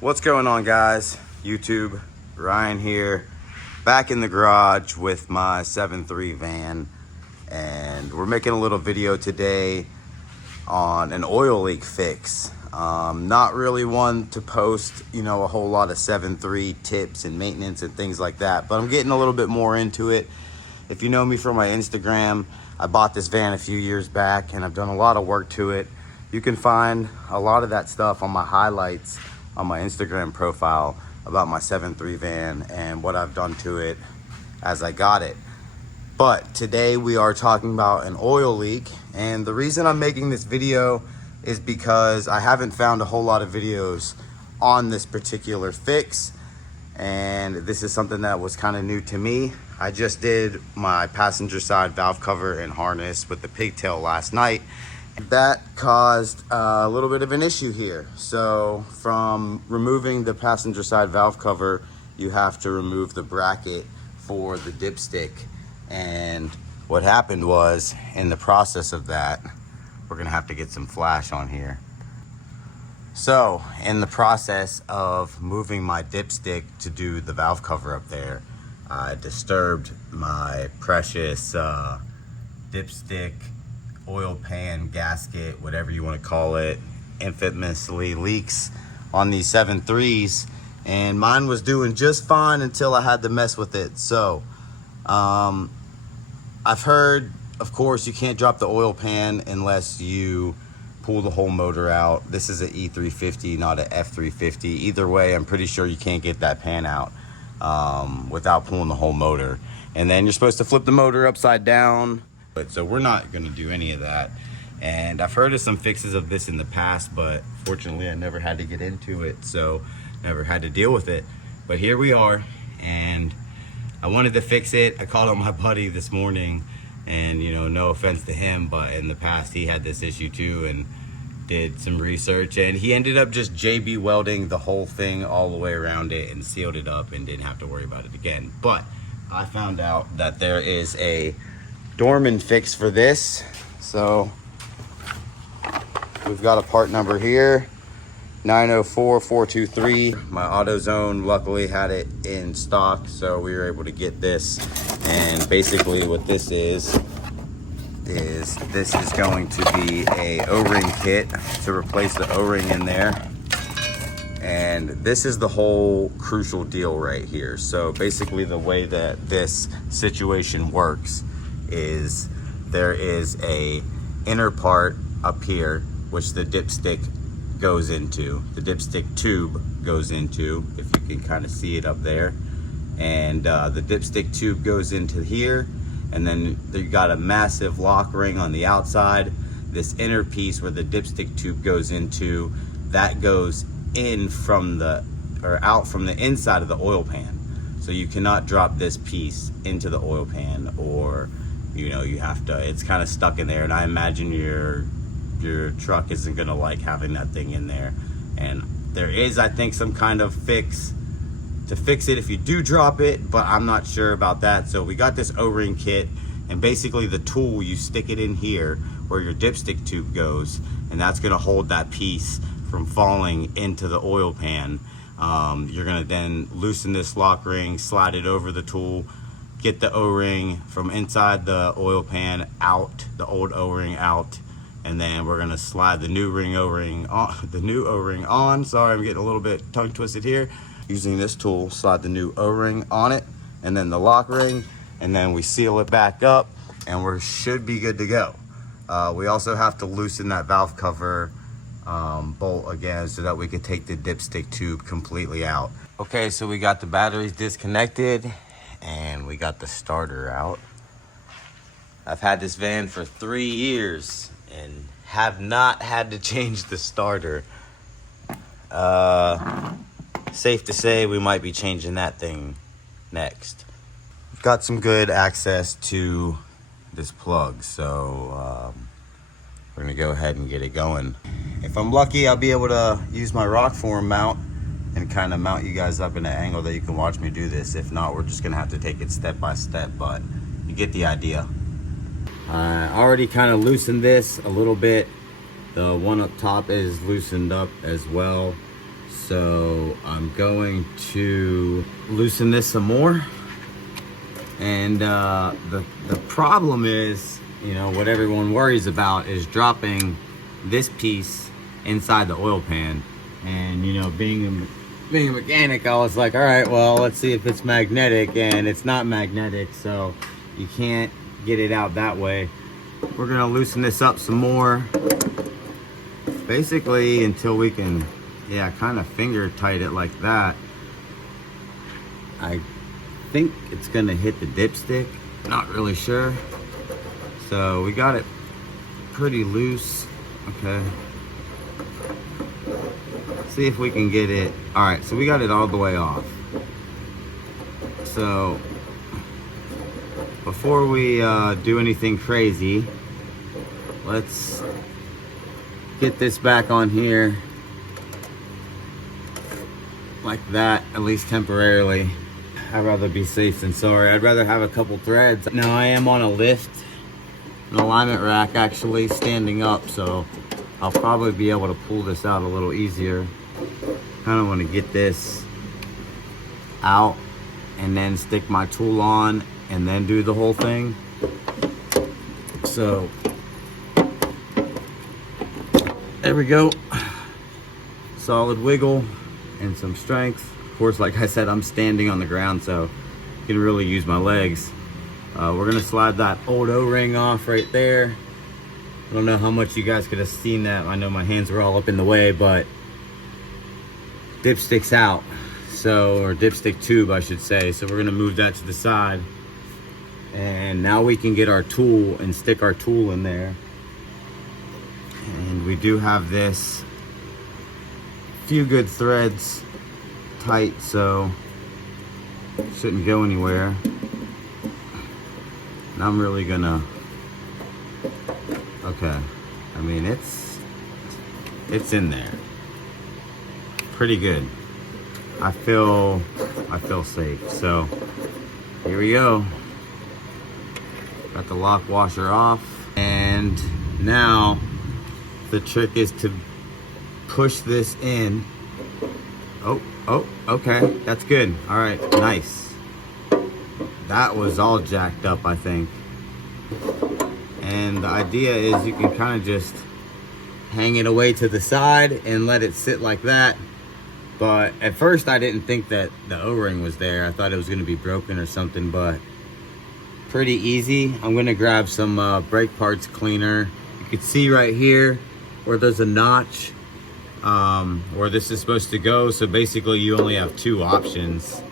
What's going on, guys? YouTube, Ryan here, back in the garage with my 7.3 van, and we're making a little video today on an oil leak fix. Not really one to post, a whole lot of 7.3 tips and maintenance and things like that, but I'm getting a little bit more into it. If you know me from my Instagram, I bought this van a few years back and I've done a lot of work to it. You can find a lot of that stuff on my highlights on my Instagram profile about my 7.3 van and what I've done to it as I got it. But today we are talking about an oil leak, and the reason I'm making this video is because I haven't found a whole lot of videos on this particular fix, and this is something that was kind of new to me. I just did my passenger side valve cover and harness with the pigtail last night. That caused a little bit of an issue here. So from removing the passenger side valve cover, you have to remove the bracket for the dipstick. And what happened was, in the process of that, we're gonna have to get some flash on here. So in the process of moving my dipstick to do the valve cover up there, I disturbed my precious dipstick oil pan gasket, whatever you want to call it. Infamously leaks on these 7.3s, and mine was doing just fine until I had to mess with it. So I've heard, of course, you can't drop the oil pan unless you pull the whole motor out. This is an E350, not an F350. Either way, I'm pretty sure you can't get that pan out without pulling the whole motor. And then you're supposed to flip the motor upside down. But so we're not going to do any of that. And I've heard of some fixes of this in the past, but fortunately I never had to get into it, so never had to deal with it. But here we are, and I wanted to fix it. I called up my buddy this morning, and no offense to him, but in the past he had this issue too, and did some research, and he ended up just JB welding the whole thing all the way around it and sealed it up and didn't have to worry about it again. But I found out that there is a Dorman fix for this. So we've got a part number here, 904423. My AutoZone luckily had it in stock, so we were able to get this. And basically what this is this is going to be a O-ring kit to replace the O-ring in there. And this is the whole crucial deal right here. So basically the way that this situation works is there is a inner part up here which the dipstick goes into, the dipstick tube goes into, if you can kind of see it up there. And the dipstick tube goes into here, and then you got a massive lock ring on the outside. This inner piece where the dipstick tube goes into, that goes in from out from the inside of the oil pan. So you cannot drop this piece into the oil pan, or you have to, it's kind of stuck in there. And I imagine your truck isn't gonna like having that thing in there. And there is, I think, some kind of fix to fix it if you do drop it, but I'm not sure about that. So we got this O-ring kit, and basically the tool, you stick it in here where your dipstick tube goes, and that's gonna hold that piece from falling into the oil pan. You're gonna then loosen this lock ring, slide it over the tool, get the O-ring from inside the oil pan out, the old O-ring out, and then we're gonna slide the new O-ring on. Sorry, I'm getting a little bit tongue twisted here. Using this tool, slide the new O-ring on it, and then the lock ring, and then we seal it back up, and we should be good to go. We also have to loosen that valve cover bolt again so that we could take the dipstick tube completely out. Okay, so we got the batteries disconnected, and we got the starter out. I've had this van for 3 years and have not had to change the starter. Safe to say we might be changing that thing next. We've got some good access to this plug, so we're gonna go ahead and get it going. If I'm lucky, I'll be able to use my rock form mount and kind of mount you guys up in an angle that you can watch me do this. If not, we're just gonna have to take it step by step, but you get the idea. I already kind of loosened this a little bit. The one up top is loosened up as well. So I'm going to loosen this some more. And the problem is, you know, what everyone worries about is dropping this piece inside the oil pan. And, you know, being a mechanic, I was like, all right, well, let's see if it's magnetic, and it's not magnetic, so you can't get it out that way. We're gonna loosen this up some more, basically until we can, yeah, kind of finger tight it like that. I think it's gonna hit the dipstick, not really sure. So we got it pretty loose. Okay, see if we can get it. All right, so we got it all the way off. So before we do anything crazy, let's get this back on here like that, at least temporarily. I'd rather be safe than sorry. I'd rather have a couple threads. Now I am on a lift, an alignment rack actually standing up, so I'll probably be able to pull this out a little easier. Kind of want to get this out and then stick my tool on and then do the whole thing. So there we go. Solid wiggle and some strength. Of course, like I said, I'm standing on the ground, so I can really use my legs. We're gonna slide that old O-ring off right there. I don't know how much you guys could have seen that. I know my hands were all up in the way, but dipstick's out. So, or dipstick tube, I should say. So we're gonna move that to the side. And now we can get our tool and stick our tool in there. And we do have this few good threads tight, so shouldn't go anywhere. And I'm really gonna, okay, I mean it's in there pretty good. I feel safe. So here we go. Got the lock washer off, and now the trick is to push this in. Oh, okay, that's good. All right, nice. That was all jacked up, I think. And the idea is you can kind of just hang it away to the side and let it sit like that. But at first I didn't think that the O-ring was there. I thought it was gonna be broken or something, but pretty easy. I'm gonna grab some brake parts cleaner. You can see right here where there's a notch where this is supposed to go. So basically you only have two options.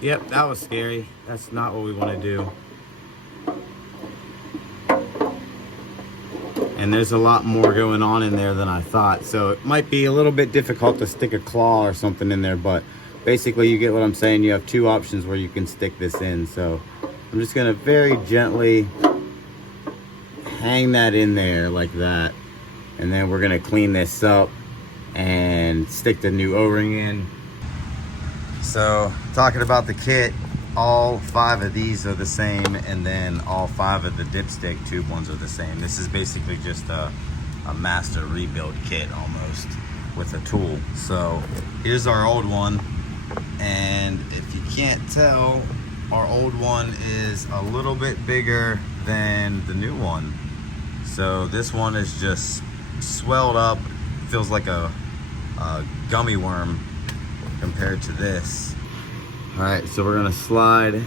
Yep, that was scary. That's not what we want to do. And there's a lot more going on in there than I thought. So it might be a little bit difficult to stick a claw or something in there, but basically you get what I'm saying. You have two options where you can stick this in. So I'm just gonna very gently hang that in there like that. And then we're gonna clean this up and stick the new O-ring in. So talking about the kit, all 5 of these are the same, and then all 5 of the dipstick tube ones are the same. This is basically just a master rebuild kit almost with a tool. So here's our old one, and if you can't tell, our old one is a little bit bigger than the new one. So this one is just swelled up, feels like a gummy worm compared to this. All right, so we're gonna slide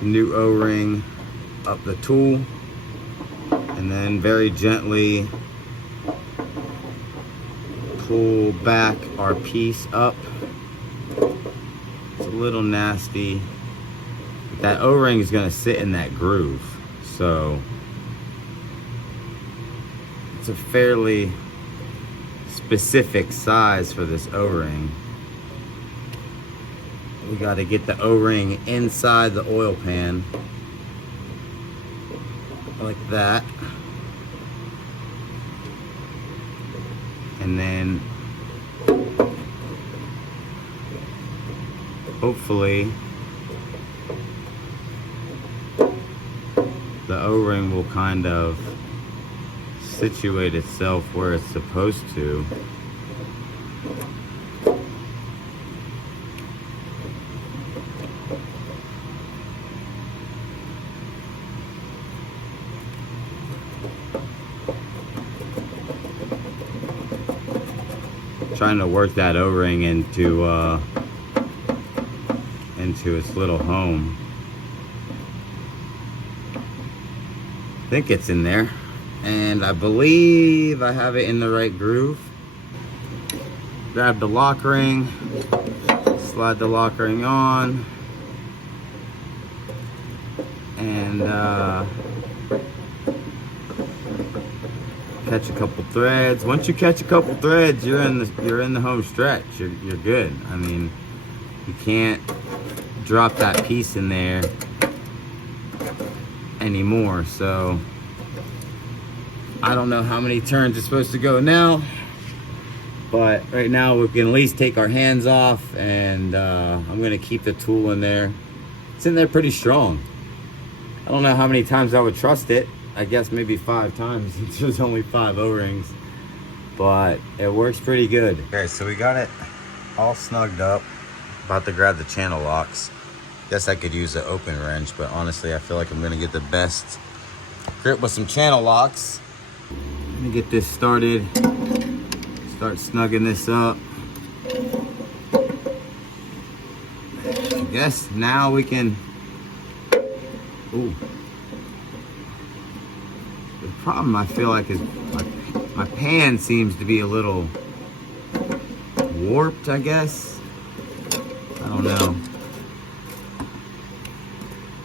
the new O-ring up the tool and then very gently pull back our piece up. It's a little nasty. That O-ring is gonna sit in that groove, so it's a fairly specific size for this O-ring. We got to get the O-ring inside the oil pan like that, and then hopefully the O-ring will kind of situate itself where it's supposed to. Trying to work that O-ring into its little home. I think it's in there, and I believe I have it in the right groove. Grab the lock ring, slide the lock ring on, and catch a couple threads. Once you catch a couple threads, you're in the home stretch. You're good. I mean, you can't drop that piece in there anymore. So I don't know how many turns it's supposed to go now, but right now we can at least take our hands off, and I'm gonna keep the tool in there. It's in there pretty strong. I don't know how many times I would trust it. I guess maybe 5 times since there's only 5 O-rings, but it works pretty good. Okay, so we got it all snugged up. About to grab the channel locks. Guess I could use an open wrench, but honestly I feel like I'm gonna get the best grip with some channel locks. Let me get this started. Start snugging this up. I guess now we can, ooh. The problem I feel like is my pan seems to be a little warped, I guess. I don't know.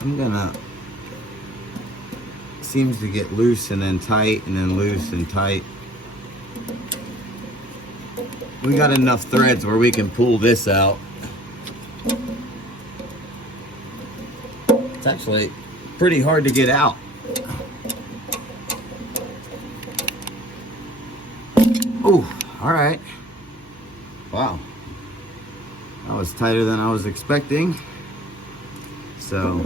I'm gonna, seems to get loose and then tight and then loose and tight. We got enough threads where we can pull this out. It's actually pretty hard to get out. Oh, all right. Wow. That was tighter than I was expecting. So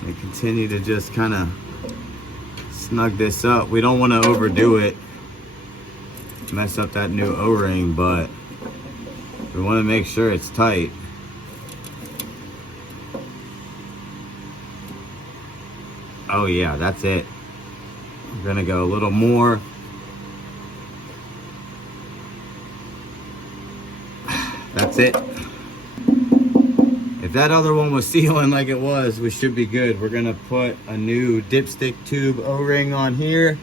I continue to just kind of snug this up. We don't want to overdo it, mess up that new O-ring, but we want to make sure it's tight. Oh yeah, that's it. We're gonna go a little more. That's it. If that other one was sealing like it was, we should be good. We're gonna put a new dipstick tube O-ring on here,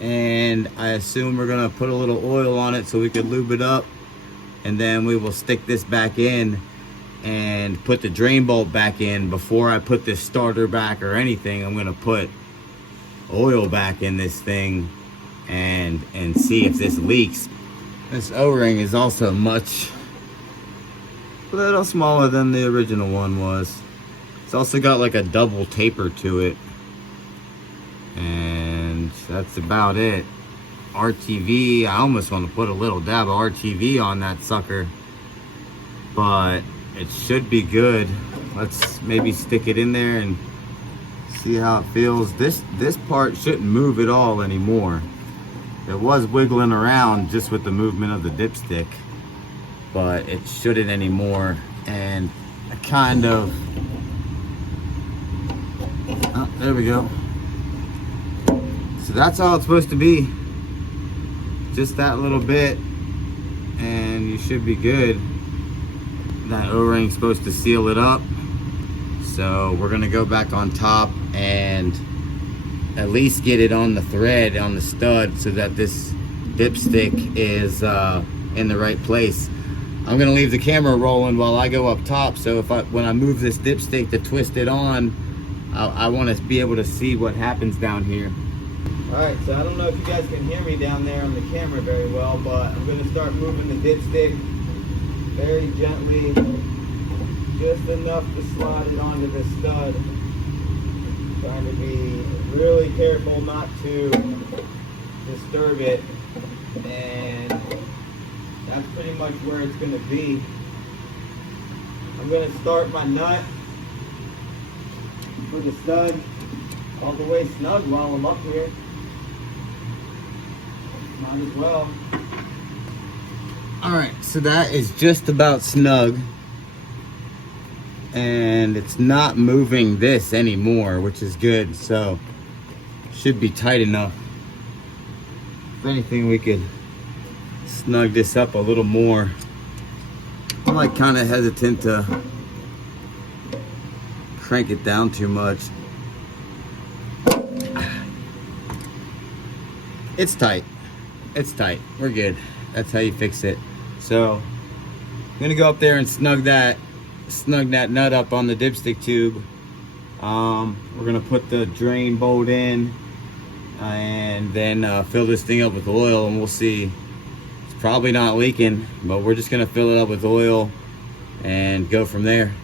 and I assume we're gonna put a little oil on it so we could lube it up, and then we will stick this back in and put the drain bolt back in. Before I put this starter back or anything, I'm gonna put oil back in this thing and see if this leaks. This O-ring is also a little smaller than the original one was. It's also got like a double taper to it, and that's about it. RTV, I almost want to put a little dab of RTV on that sucker, but it should be good. Let's maybe stick it in there and see how it feels. This part shouldn't move at all anymore. It was wiggling around just with the movement of the dipstick, but it shouldn't anymore. And I kind of, oh, there we go. So that's all it's supposed to be. Just that little bit, and you should be good. That O-ring's supposed to seal it up. So we're gonna go back on top and at least get it on the thread, on the stud, so that this dipstick is in the right place. I'm gonna leave the camera rolling while I go up top, so when I move this dipstick to twist it on, I want to be able to see what happens down here. All right, so I don't know if you guys can hear me down there on the camera very well, but I'm gonna start moving the dipstick very gently, just enough to slide it onto the stud. Trying to be really careful not to disturb it, and that's pretty much where it's going to be. I'm going to start my nut for the stud all the way snug while I'm up here. Might as well. All right, so that is just about snug. And it's not moving this anymore, which is good. So should be tight enough. If anything, we could snug this up a little more. I'm like kind of hesitant to crank it down too much. It's tight. It's tight. We're good. That's how you fix it. So I'm gonna go up there and snug that nut up on the dipstick tube. We're gonna put the drain bolt in and then fill this thing up with oil, and we'll see. It's probably not leaking, but we're just gonna fill it up with oil and go from there.